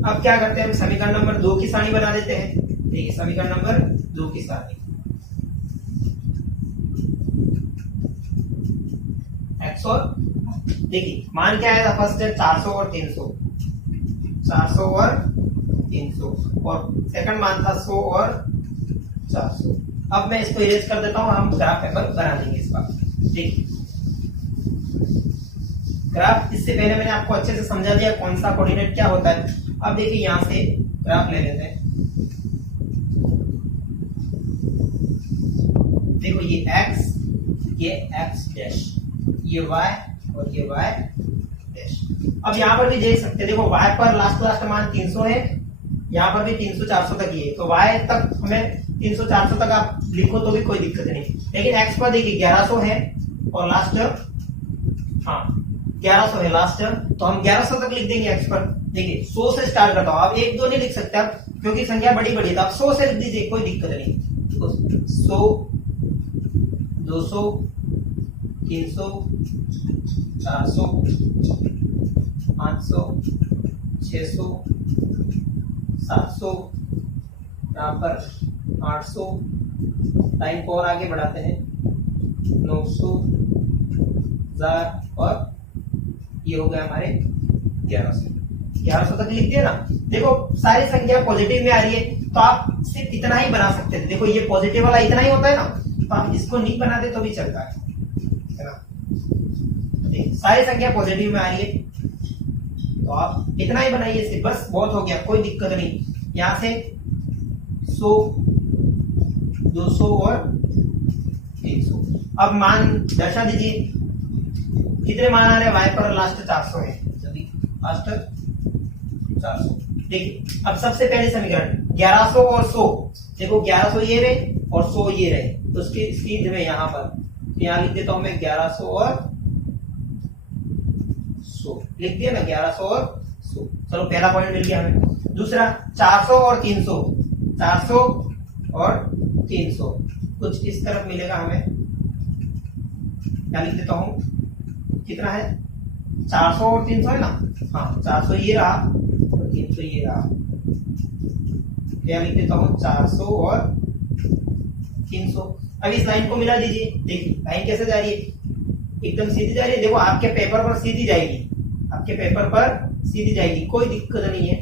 अब क्या करते हैं, हम समीकरण नंबर 2 की सारणी बना देते हैं। देखिए समीकरण नंबर 2 की सारणी, एक्स और देखिए मान क्या आया था फर्स्ट है 400 और 300, 400 और 300, और सेकंड मान था 100 और 400। अब मैं इसको इरेज कर देता हूं, हम ग्राफ पेपर बना देंगे इसका। देखिए ग्राफ, इससे पहले मैंने आपको अच्छे से समझा दिया कौन सा कोऑर्डिनेट क्या होता है। अब देखिए यहां से ग्राफ ले लेते हैं। देखो ये x, ये x डैश, ये y और ये y डैश। अब यहां पर भी देख सकते हैं, देखो y पर लास्ट मान 300 है, यहां पर भी 300 400 तक ही है, तो y तक हमें 300 400 तक आप लिखो तो भी कोई दिक्कत नहीं। लेकिन x पर देखिए 1100 है और लास्ट 1100 है लास्ट, तो हम 1100 तक लिख देंगे x पर। देखिए 100 से स्टार्ट करता हूं, आप 1 2 नहीं लिख सकते आप, क्योंकि संख्या बड़ी बड़ी है, तो आप 100 से लिख दीजिए, कोई दिक्कत नहीं। देखो 100 200 300 400 500 600 700, यहाँ पर 800, लाइन को और आगे बढ़ाते हैं 900 1000, और ये हो गया हमारे 1100 तक लिख दिया ना। देखो सारी संख्या पॉजिटिव में आ रही है, तो आप सिर्फ इतना ही बना सकते थे। देखो ये पॉजिटिव वाला इतना ही होता है ना, तो आप इसको नहीं बनाते तो भी चलता है ना। सारी संख्या पॉजिटिव में आ रही है, तो आप इतना ही बनाइए सिर्फ, बस बहुत हो गया, कोई दिक्कत नहीं। यहां से 100 200 और 300। अब मान दर्शा दीजिए, कितने मान आ रहे हैं, y पर लास्ट 400 है, लास्ट 400। देखिए अब सबसे पहले समीकरण 1100 और 100, देखो 1100 ये रहे और 100 ये रहे, तो उसकी सीध में यहां पर यहां लिख देता हूं मैं 1100 और 100, लिख दिया ना 1100 और 100। चलो पहला पॉइंट मिल गया हमें। दूसरा 400 और 300, 400 और 300 कुछ इस तरफ मिलेगा हमें, क्या लिख देता हूं, कितना है 400 और 300 है ना, हाँ 400 ये रहा और 300 ये रहा, क्या लिख देता हूं 400 और 300। अब इस लाइन को मिला दीजिए। देखिए लाइन कैसे जा रही है, एकदम सीधी जा रही है। देखो आपके पेपर पर सीधी जाएगी, आपके पेपर पर सीधी जाएगी, कोई दिक्कत नहीं है।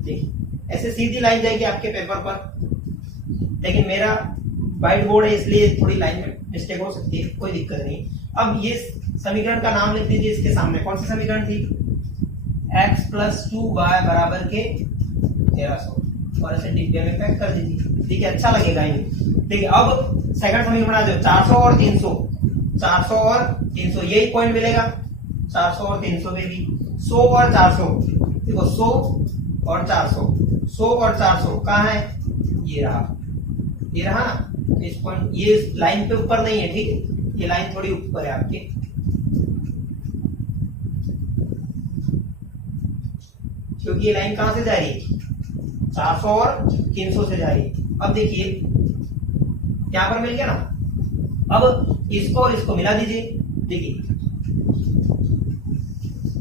देखिए ऐसे सीधी लाइन जाएगी आपके पेपर पर, लेकिन मेरा व्हाइट बोर्ड है इसलिए थोड़ी लाइन में मिस्टेक हो सकती है, कोई दिक्कत नहीं। अब ये समीकरण का नाम लिख दीजिए इसके सामने, कौन सी समीकरण थी, x + 2y बराबर के 1300, और ऐसे डिब्बे में पैक कर दीजिए। ठीक है, अच्छा लगेगा ये। देखिए अब सेकंड समीकरण बना दो, 400 और 300, 400 और 300 यही पॉइंट मिलेगा, 400 और 300 में भी 100 और 400, देखो 100 और 400, 100 और 400 कहाँ है, ये रहा ना। इस पॉइंट, ये लाइन पे ऊपर नहीं है, ठीक है, ये लाइन थोड़ी ऊपर है आपके, क्योंकि ये लाइन कहां से जा रही है, 400 और 300 से जा रही है। अब देखिए यहां पर मिल गया ना, अब इसको और इसको मिला दीजिए। देखिए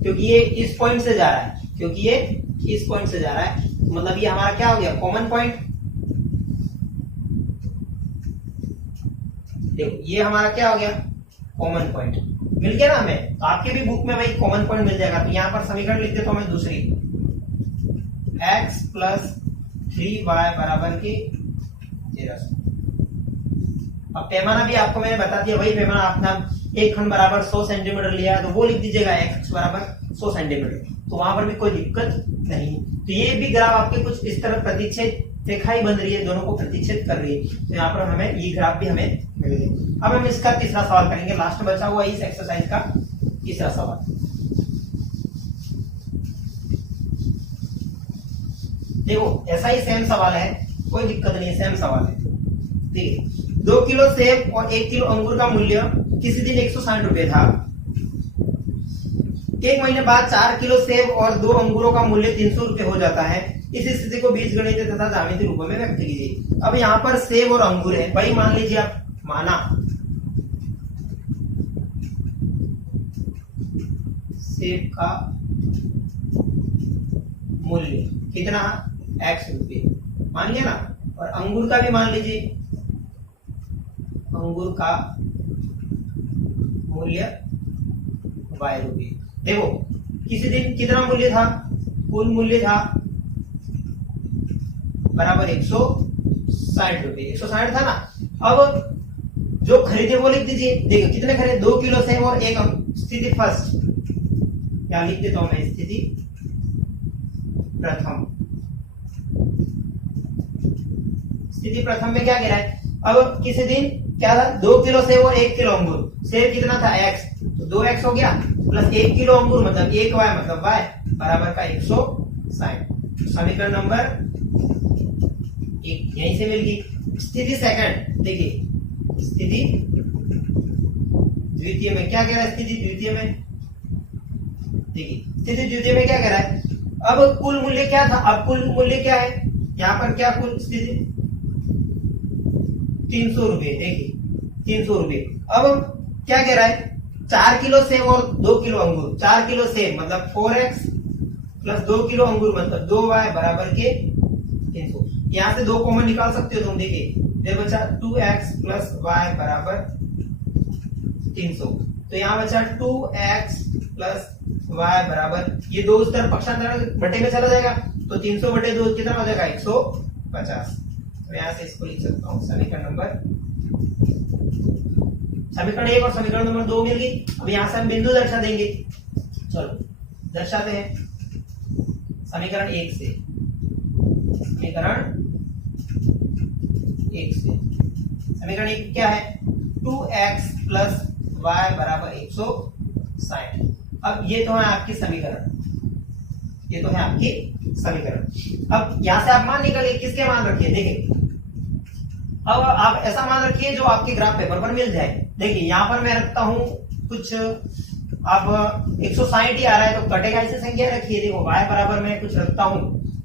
क्योंकि ये इस पॉइंट से जा रहा है, क्योंकि ये इस पॉइंट से जा रहा है, मतलब ये हमारा क्या हो गया, कॉमन पॉइंट। देखो ये हमारा क्या हो गया, कॉमन पॉइंट मिल गया ना हमें। तो आपके भी बुक में भाई कॉमन पॉइंट मिल जाएगा। तो यहां पर समीकरण लिख देता हूं मैं दूसरी, x + 3y बराबर के 1300। अब पैमाना भी आपको मैंने बता दिया, वही पैमाना अपना एक खंड बराबर 100 सेंटीमीटर लिया, तो वो लिख दीजिएगा x बराबर 100 सेंटीमीटर, तो वहां पर भी कोई दिक्कत नहीं। तो ये भी ग्राफ आपके कुछ इस तरह प्रतिच्छेद रेखा ही बन रही है, दोनों को प्रतिच्छेद कर रही है, तो यहाँ पर हमें ये ग्राफ भी हमें मिल गया। अब हम इसका तीसरा सवाल करेंगे, लास्ट में बचा हुआ इस एक्सरसाइज का तीसरा सवाल। देखो ऐसा ही सेम सवाल है, कोई दिक्कत नहीं है, सेम सवाल है। ठीक है, 2 किलो सेब और 1 किलो अंगूर का मूल्य किसी दिन 160 रुपए था, एक महीने बाद 4 किलो सेब और 2 अंगूरों का मूल्य 300 रुपए हो जाता है। इस स्थिति को बीजगणितीय तथा ज्यामितीय रूपों में व्यक्त कीजिए। अब यहाँ पर सेब और अंगूर है, भाई मान लीजिए आप, माना सेब का मूल्य कितना, x रुपये मान लिया ना, और अंगूर का भी मान लीजिए, अंगूर का मूल्य y रुपये। देखो किसी दिन कितना मूल्य था, कुल मूल्य था बराबर 160 रुपये, 160 था ना। अब जो खरीदे वो लिख दीजिए। देखो कितने खरीदे, 2 किलो सेब और 1 स्थिति फर्स्ट, क्या लिख देता हूं मैं, स्थिति प्रथम। स्थिति प्रथम में क्या कह रहा है, अब किसी दिन क्या था, 2 किलो सेब और 1 किलो अंगूर। सेब कितना था x, तो 2x हो गया, प्लस 1 किलो अंगूर मतलब 1y मतलब y बराबर का 160। समीकरण नंबर 1 यहीं से मिल गई। स्थिति सेकंड देखिए, स्थिति द्वितीय में क्या कह रहा है, स्थिति द्वितीय में देखिए, स्थिति द्वितीय में क्या कह रहा है, अब कुल मूल्य क्या था, अब कुल मूल्य क्या है, यहाँ पर क्या कुल स्थिति 300 रुपये। देखिए 300 रुपये। अब क्या कह रहा है, 4 किलो सेब और 2 किलो अंगूर। 4 किलो सेब मतलब 4x प्लस 2 किलो अंगूर मतलब 2y बराबर के 300। यहां से 2 कॉमन निकाल सकते हो तुम। देखिए फिर बचा 2x प्लस y बराबर 300, तो यहाँ बचा 2x प्लस y बराबर, ये 2 उस तरफ पक्षांतर बटे में चला जाएगा, तो 300 बटे 2 कितना हो जाएगा, 150। तो यहां से इसको लिख सकता हूं, समीकरण नंबर, समीकरण 1 और समीकरण नंबर 2 मिल गई। अब यहां से हम बिंदु दर्शा देंगे, चलो दर्शाते हैं समीकरण 1 से। समीकरण 1 से, समीकरण 1 क्या है, 2x प्लस y बराबर 160। अब ये तो है आपकी समीकरण, ये तो है आपकी समीकरण। अब यहां से आप मान निकालिए, किसके मान रखिए, देखिए अब आप ऐसा मान रखिए जो आपके ग्राफ पेपर पर मिल जाए। देखिए यहाँ पर मैं रखता हूं कुछ, अब 160 ही आ रहा है तो कटेगा, ऐसी संख्या रखिए। देखो y बराबर मैं कुछ रखता हूं,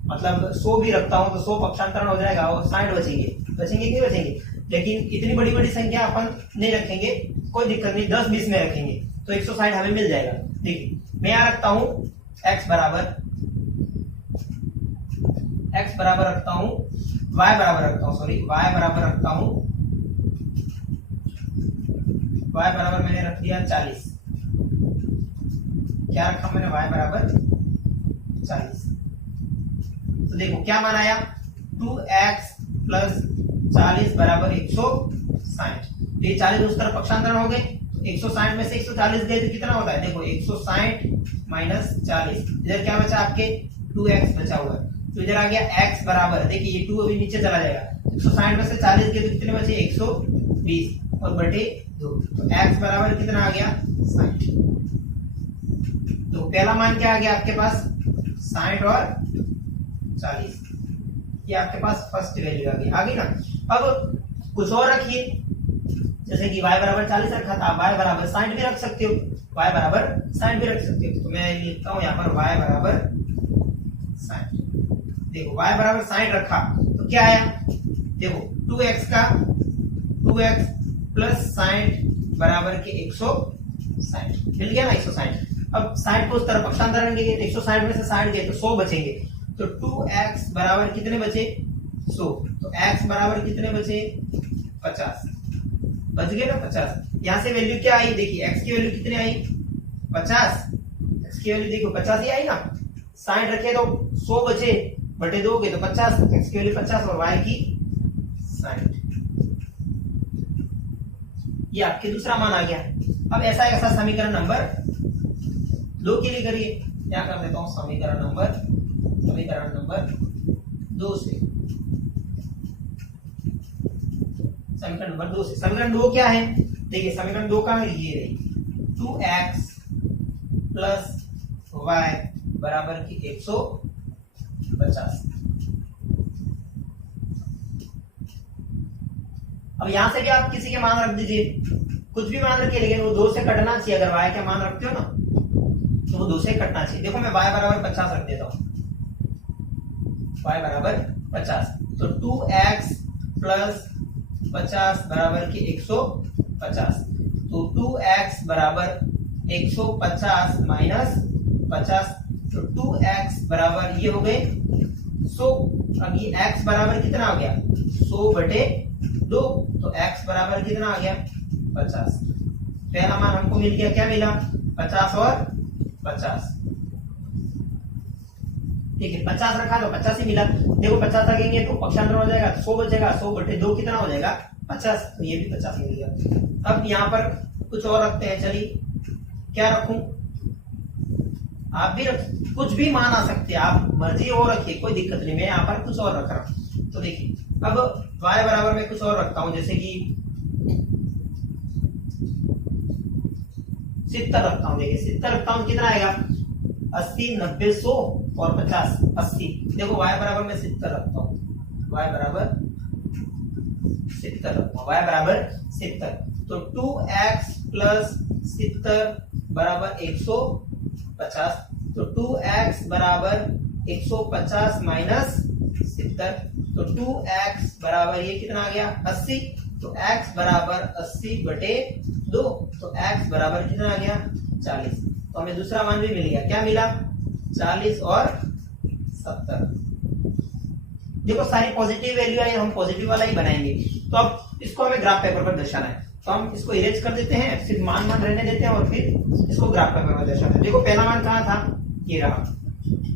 मतलब 100 भी रखता हूं तो 100 पक्षांतरण हो जाएगा और 60 बचेंगे, बचेंगे कि बचेंगे। लेकिन इतनी बड़ी बड़ी संख्या अपन नहीं रखेंगे, कोई दिक्कत नहीं, 10-20 में रखेंगे तो 160 हमें मिल जाएगा। देखिए मैं यहाँ रखता हूं x बराबर रखता हूं, y बराबर रखता हूं, सॉरी y बराबर रखता हूं, y बराबर मैंने रख दिया 40। क्या रखा मैंने, y बराबर 40। तो देखो क्या मान आया, 2x प्लस 40 बराबर 160। ये 40 उस तरफ पक्षांतरण हो गए, 160 में से 140 गए तो कितना होता है, देखो 160 माइनस 40, इधर क्या बचा आपके 2x बचा हुआ है, तो इधर आ गया x बराबर, देखिए ये 2 अभी नीचे चला जाएगा, 160 में से 40 गए तो कितने बचे 120 और बटे 2, तो x बराबर कितना आ गया 60। तो पहला मान क्या आ गया आपके पास 60 और 40, ये आपके पास फर्स्ट वैल्यू आ गई ना। अब कुछ और रखिए, जैसे कि y बराबर 40 रखा था, y बराबर 60 भी रख सकते हो, y बराबर 60 भी रख सकते हो। तो मैं लिखता हूं यहाँ पर y बराबर 60। देखो y बराबर 60 रखा तो क्या आया, देखो 2x प्लस 60 बराबर के 160 मिल गया ना, 160। अब 60 को उस तरफ पक्षांतर करेंगे, 160 में से 60 गए तो 100 बचेंगे, तो 2x बराबर कितने बचे 100, तो x बराबर कितने बचे 50, बच गए ना 50। यहां से वैल्यू क्या आई, देखिए x की वैल्यू कितनी आई 50, x की वैल्यू देखो 50 ही आई ना, 60 रखे तो 100 बचे, बटे 2 गए तो 50, x की वैल्यू 50 और y की 60। ये आपके दूसरा मान आ गया। अब ऐसा समीकरण नंबर 2 के लिए करिए, क्या कर देता हूं समीकरण नंबर 2 से, समीकरण नंबर 2 से, समीकरण 2 क्या है, देखिए समीकरण 2 का ये रही 2x प्लस y बराबर की 150। अब यहां से भी आप किसी के मान रख दीजिए, कुछ भी मान रखिए, लेकिन वो 2 से कटना चाहिए। अगर y का मान रखते हो ना तो वो 2 से कटना चाहिए। देखो मैं y बराबर 50 रख देता हूँ, y बराबर 50, तो 2x प्लस 50 बराबर के 150, तो 2x बराबर 150 माइनस 50, तो 2x बराबर ये हो गए 100। अब ये x बराबर कितना आ गया 100 बटे 2, तो x बराबर कितना आ गया 50। पहला मान हमको मिल गया, क्या मिला 50 और 50, ठीक है 50 रखा तो 50 ही मिला। देखो 50 रखेंगे तो पक्षांतर हो जाएगा, 100 बचेगा, 100 बटे 2 कितना हो जाएगा 50, तो ये भी 50 मिल गया। अब यहाँ पर कुछ और रखते हैं, चलिए क्या रखूं, आप भी कुछ भी मान आ सकते हैं, आप मर्जी और रखिए, कोई दिक्कत नहीं, मैं यहाँ पर कुछ और रख रहा हूं। तो देखिए अब y बराबर में कुछ और रखता हूं, जैसे कि 70 रखता हूं। देखिए 70 रखता हूं, कितना आएगा 80, 90, 100 और 50, 80। देखो y बराबर में 70 रखता हूं, y बराबर 70 रखता हूं, y बराबर 70, तो 2x प्लस 70 बराबर 150, तो 2x बराबर 150 माइनस 70, तो 2x बराबर ये कितना आ गया 80, तो x बराबर 80 बटे 2, तो x बराबर कितना आ गया 40। तो हमें दूसरा मान भी मिल गया, क्या मिला 40 और 70। देखो सारी पॉजिटिव वैल्यू आई, हम पॉजिटिव वाला ही बनाएंगे। तो अब इसको हमें ग्राफ पेपर पर दर्शाना है, तो हम इसको इरेज कर देते हैं, फिर मान रहने देते हैं और फिर इसको ग्राफ पेपर पर दर्शाते हैं। देखो पहला मान कहाँ था, ये रहा,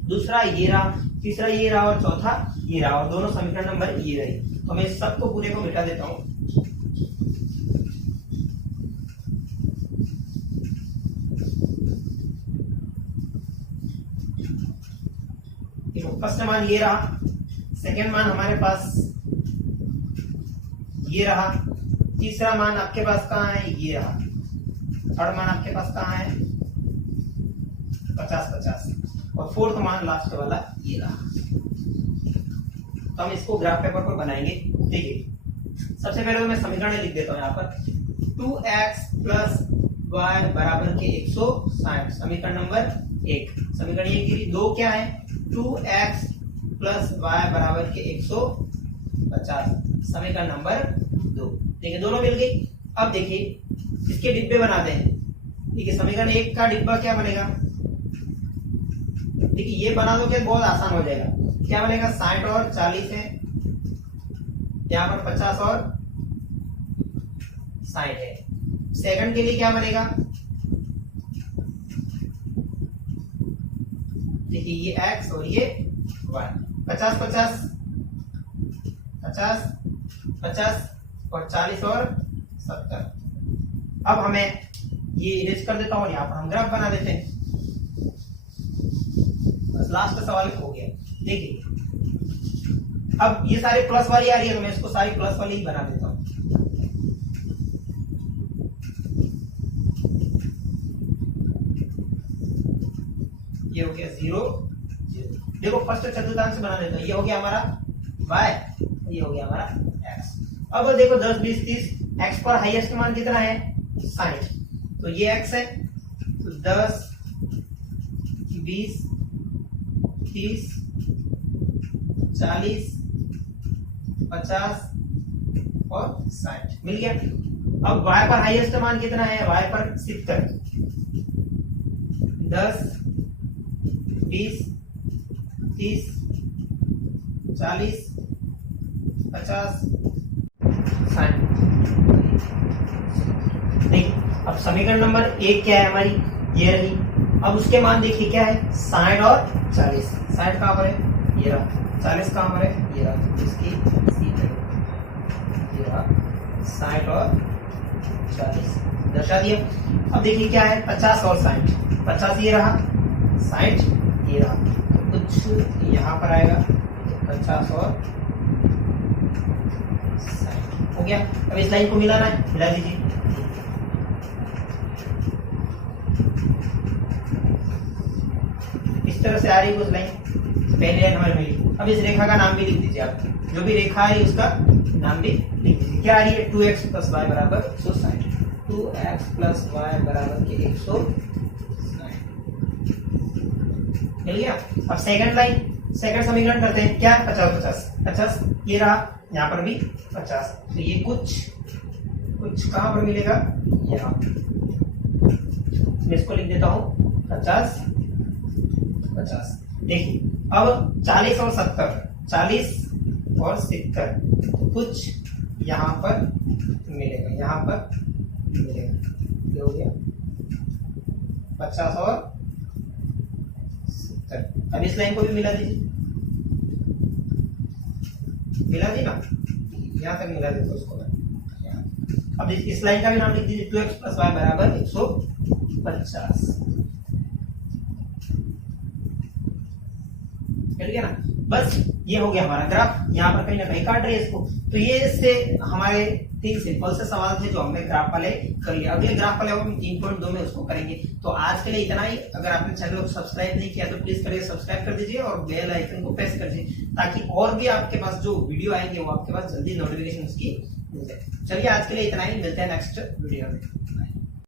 दूसरा ये रहा, तीसरा ये रहा और चौथा ये रहा, और दोनों समीकरण नंबर ये रही। तो मैं सबको पूरे को मिटा देता हूं। फर्स्ट मान ये रहा, सेकेंड मान हमारे पास ये रहा, तीसरा मान आपके पास कहाँ है, ये रहा, थर्ड मान आपके पास कहाँ है 50-50, और फोर्थ मान लास्ट वाला ये रहा। तो हम इसको ग्राफ पेपर पर बनाएंगे। देखिए सबसे पहले तो मैं समीकरण लिख देता हूं यहाँ पर, 2x प्लस y बराबर के 160, समीकरण नंबर 1। समीकरण 1 की 2 क्या है, 2x प्लस y बराबर के 150, समीकरण नंबर 2। देखिए दोनों मिल गई। अब देखिए इसके डिब्बे बना दें। देखिए समीकरण 1 का डिब्बा क्या बनेगा, देखिए ये बना दो, बहुत आसान हो जाएगा। क्या बनेगा 60 और 40 है, यहाँ पर 50 और 60 है। सेकंड के लिए क्या बनेगा, देखिए ये x और ये y, 50-50, 50-50 और 40 और 70। अब हमें ये इरेज कर देता हूं और यहाँ पर हम ग्राफ बना देते हैं। बस लास्ट सवाल हो गया। देखिए अब ये सारे प्लस वाली आ रही है, तो मैं इसको सारी प्लस वाली ही बना देता हूं। ये हो गया 0 0। देखो फर्स्ट चतुर्थांश बना देता हूं, ये हो गया हमारा y, ये हो गया हमारा x। अब देखो 10 20 30, x पर हाईएस्ट मान कितना है 60, तो ये x है, तो 10 20 30 40 50 और 60 मिल गया। अब y पर हाईएस्ट मान कितना है, y पर 70, 10 20 30 40 50 60। देखिए अब समीकरण नंबर 1 क्या है हमारी, ये रही। अब उसके मान देखिए क्या है 60 और 40। 60 कहां पर है, ये रहा, 40 कहां पर है, ये रहा, इसकी सीधे ये रहा, 60 और 40 दर्शा दिया। अब देखिए क्या है 50 और 60, 50 ये रहा, 60 ये रहा, तो कुछ यहाँ पर आएगा, तो 50 और 60 हो गया। अब इस लाइन को मिलाना है, मिला दीजिए। इस तरह से आ रही है कुछ लाइन, पहली लाइन हमारी मिली। अब इस रेखा का नाम भी लिख दीजिए, आप जो भी रेखा है उसका नाम भी लिख दीजिए। क्या आ रही है 2x प्लस y बराबर 160, 2x प्लस y बराबर के 160। मिल गया। अब सेकंड लाइन, सेकंड समीकरण करते हैं क्या, 50 50 50 ये रहा, यहाँ पर भी 50, तो ये कुछ कुछ कहां पर मिलेगा, यहाँ। मैं इसको लिख देता हूं 50 50। देखिए अब 40 और 70, 40 और 70 कुछ यहाँ पर मिलेगा, यहाँ पर मिलेगा, ये हो गया 50 और 70। अब इस लाइन को भी मिला दीजिए, मिला दी ना, यहाँ तक मिला देते उसको। अब इस लाइन का भी नाम लिख दीजिए, 2x + y = 150। मिल गया ना, बस ये हो गया हमारा ग्राफ। यहाँ पर कहीं ना कहीं काट रहे हैं इसको। तो ये इससे हमारे 3 सिंपल से सवाल थे जो हमने ग्राफ वाले कर लिया। अगले ग्राफ वाले हम 3.2 में उसको करेंगे। तो आज के लिए इतना ही। अगर आपने चैनल को सब्सक्राइब नहीं किया तो प्लीज करिए, सब्सक्राइब कर दीजिए और बेल आइकन को प्रेस कर दीजिए, ताकि और भी आपके पास जो वीडियो आएंगे वो आपके पास जल्दी नोटिफिकेशन उसकी मिल जाए। चलिए आज के लिए इतना ही, मिलते हैं नेक्स्ट वीडियो में।